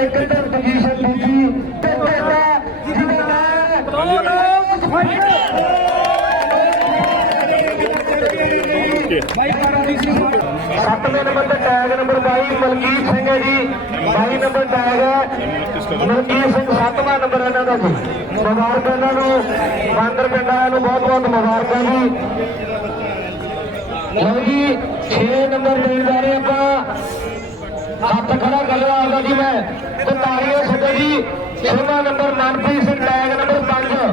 ਇੱਕ ਤੇ ਪੋਜੀਸ਼ਨ ਦੂਜੀ ਤੇ ਤੇਰਾ ਜਿਹਦਾ ਨਾਮ ਸੱਤਵੇਂ ਨੰਬਰ ਤੇ ਟੈਗ ਨੰਬਰ 22 ਮਲਕੀਤ ਸਿੰਘ ਹੈ ਜੀ 22 ਨੰਬਰ ਟੈਗ ਹੈ ਮਲਕੀਤ ਸਿੰਘ ਸੱਤਵਾਂ ਨੰਬਰ ਇਹਨਾਂ ਦਾ ਜੀ ਮੁਬਾਰਕਾਂ ਇਹਨਾਂ ਨੂੰ ਬਾਂਦਰ ਪਿੰਡਾਂ ਨੂੰ ਬਹੁਤ ਬਹੁਤ ਮੁਬਾਰਕਾਂ ਜੀ ਲਓ ਜੀ 6 ਨੰਬਰ ਦੇਣ ਜਾ ਰਹੇ ਆਪਾਂ ਹੱਥ ਖੜਾ ਕਰ ਲਿਆ ਆਪਦਾ ਜੀ ਮੈਂ। ਤੇ ਤਾੜੀਆਂ ਛੱਡੋ ਜੀ। 6ਵਾਂ number Manpreet Singh tag number 5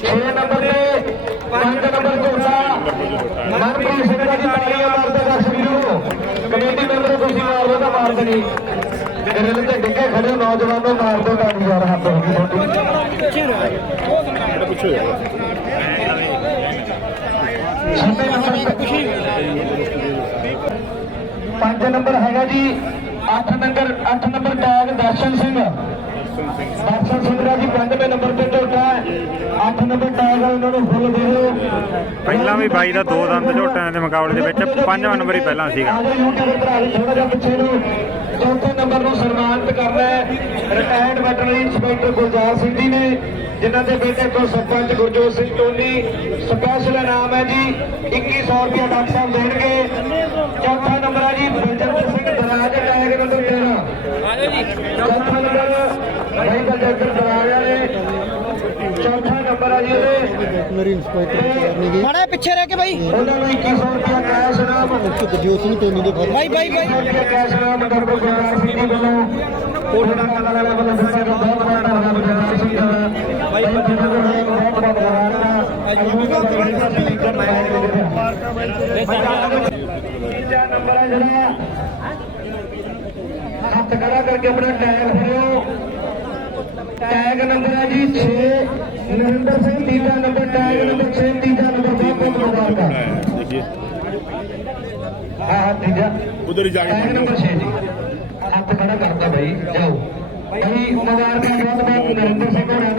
6 number ਤੇ 5 ਨੰਬਰ ਝੋਲਾ ਮਨਪ੍ਰੀਤ ਸਿੰਘ ਦਾ ਜੀ ਤਾੜੀਆਂ ਮਾਰਦੇ ਦਰਸ਼ਕ ਵੀਰੋ ਕਮੇਟੀ ਮੈਂਬਰ ਤੁਸੀਂ ਮਾਰ ਲਓ ਤਾਂ ਮਾਰ ਦੇਣੀ। ਮੇਰੇ ਤੇ ਡਿੱਗੇ ਖੜੇ ਨੌਜਵਾਨੋ ਮਾਰ ਦਿਓ ਤਾੜੀ ਯਾਰ ਹੱਥ। ਹੋ ਗਈ ਤੁਹਾਡੀ ਛੇਵੇਂ ਨੰਬਰ ਤੇ ਪੰਜ ਨੰਬਰ ਹੈਗਾ ਜੀ 8 number 8 number tag Darshan Singh. Darshan Singh ਦਾ ਜੀ ਪੰਜਵੇਂ ਨੰਬਰ ਤੇ ਝੋਟਾ 8 ਨੰਬਰ ਟੈਗ ਉਹਨਾਂ ਨੂੰ ਫੁੱਲ ਦੇ ਦਿਓ। ਪਹਿਲਾਂ ਵੀ ਬਾਈ ਦਾ ਦੋ ਦੰਦ ਝੋਟਿਆਂ ਦੇ ਮੁਕਾਬਲੇ ਦੇ ਵਿੱਚ ਪੰਜਵਾਂ ਨੰਬਰ ਹੀ ਪਹਿਲਾਂ ਸੀਗਾ। ਥੋੜਾ ਜਿਹਾ ਪਿੱਛੇ ਨੂੰ। ਚੌਥੇ ਨੰਬਰ ਨੂੰ ਸਨਮਾਨਿਤ ਕਰਨਾ ਹੈ। Retired veterinary inspector Gulzar Singh ji ਨੇ। ਜਿਨ੍ਹਾਂ ਦੇ ਬੇਟੇ ਤੋਂ ਸਰਪੰਚ ਗੁਰਜੋਤ ਸਿੰਘ ਟੋਨੀ ਸਪੈਸ਼ਲ ਇਨਾਮ ਹੈ ਜੀ 2100 ਰੁਪਏ ਡਾਕਟਰ ਸਾਹਿਬ ਦੇਣਗੇ। ਚੌਥਾ ਨੰਬਰ ਹੈ ਜੀ ਬਲਜਿੰਦਰ ਸਿੰਘ ਦਰਾਜ ਟੈਗ ਨੰਬਰ 13 ਆਜੋ ਜੀ। ਚੌਥਾ ਨੰਬਰ ਭਾਈ ਬਲਜਿੰਦਰ ਦਰਾਜ ਵਾਲੇ। ਚੌਥਾ ਨੰਬਰ ਹੈ ਜੀ ਉਹਦੇ। ਮੇਰੀ ਗਈ ਮਾੜਾ ਪਿੱਛੇ ਰਹਿ ਕੇ ਬਾਈ। ਉਹਨਾਂ ਨੂੰ 2100 ਰੁਪਏ ਕੈਸ਼ ਇਨਾਮ। ਜੋਤ ਸਿੰਘ ਟੋਨੀ ਦੇ ਬਾਈ ਬਾਈ ਬਾਈ ਕੈਸ਼ ਨਾਮ ਡਾਕਟਰ ਗੁਰਦਾਸ ਸਿੰਘ ਜੀ ਵੱਲੋਂ। ਕੋਟ ਦਾ ਕਲਾ ਵਾਲਾ ਵੱਲੋਂ ਦੱਸਿਆ ਗਿਆ ਬਹੁਤ ਬਹੁਤ ਧੰਨਵਾਦ ਗੁਰਦਾਸ ਸਿੰਘ ਜੀ ਦਾ ਬਾਈ ਜੀ ਦਾ ਬਹੁਤ ਬਹੁਤ ਧੰਨਵਾਦ ਤੀਜਾ ਨੰਬਰ ਹੈ ਜਿਹੜਾ ਹੱਥ ਖੜਾ ਕਰਕੇ ਆਪਣਾ ਟੈਗ ਫੜਿਓ ਟੈਗ ਨੰਬਰ ਹੈ ਜੀ 6 ਨਰਿੰਦਰ ਸਿੰਘ ਤੀਜਾ ਨੰਬਰ ਟੈਗ ਨੰਬਰ 6 ਤੀਜਾ ਨੰਬਰ ਬਹੁਤ ਬਹੁਤ ਮੁਬਾਰਕਾਂ ਹਾਂ ਹਾਂ ਤੀਜਾ ਉਧਰ ਹੀ ਜਾ। ਟੈਗ ਕੇ ਨੰਬਰ 6 ਜੀ ਹੱਥ ਖੜਾ ਕਰਦਾ ਭਾਈ ਜਾਓ। ਭਾਈ ਮੁਬਾਰਕਾਂ ਬਹੁਤ ਬਹੁਤ ਨਰਿੰਦਰ ਸਿੰਘ ਹੋਣਾ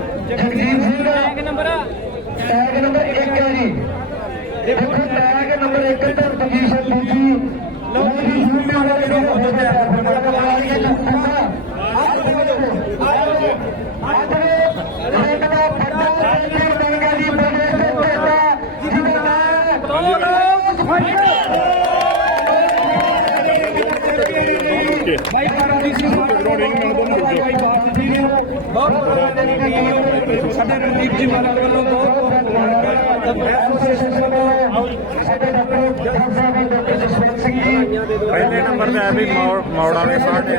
ਟੈਗ ਨੰਬਰ ਟੈਗ ਨੰਬਰ 1 ਹੈ ਜੀ। ਦੇਖੋ ਟੈਗ ਨੰਬਰ 1 ਤੇ ਪੋਜੀਸ਼ਨ ਦੂਜੀ। ਲੋ ਜੀ। ਯੂਪੀ ਵਾਲੇ ਦੇ ਹੋ ਗਿਆ ਫਟਾਫਟ ਮਾਰ ਕੇ ਲੱਗਾ ਆਹ ਦੇਖੋ ਆਹ ਦੇਖੋ ਰੇਟ ਦਾ ਫੱਟਾ ਰੇਟ ਦੇਗਾ ਜੀ ਪ੍ਰਦੇਸ਼ ਦੇ ਝੋਟਾ ਜਿਹਦਾ ਨਾਮ ओके ਹੋਣੀ ਨਹੀਂ ਮਿਲਦਾ ਨਹੀਂ ਸਾਡੇ ਰਣਦੀਪ ਜੀ ਮਾਰਾ ਵੱਲੋਂ ਬਹੁਤ ਬਹੁਤ ਐਸੋਸੀਏਸ਼ਨ ਸਾਡੇ ਡਾਕਟਰ ਜਸਵੰਤ ਸਿੰਘ ਜੀ ਪਹਿਲੇ ਨੰਬਰ ਤੇ ਆ ਵੀ ਮੌੜਾ ਦੇ ਸਾਡੇ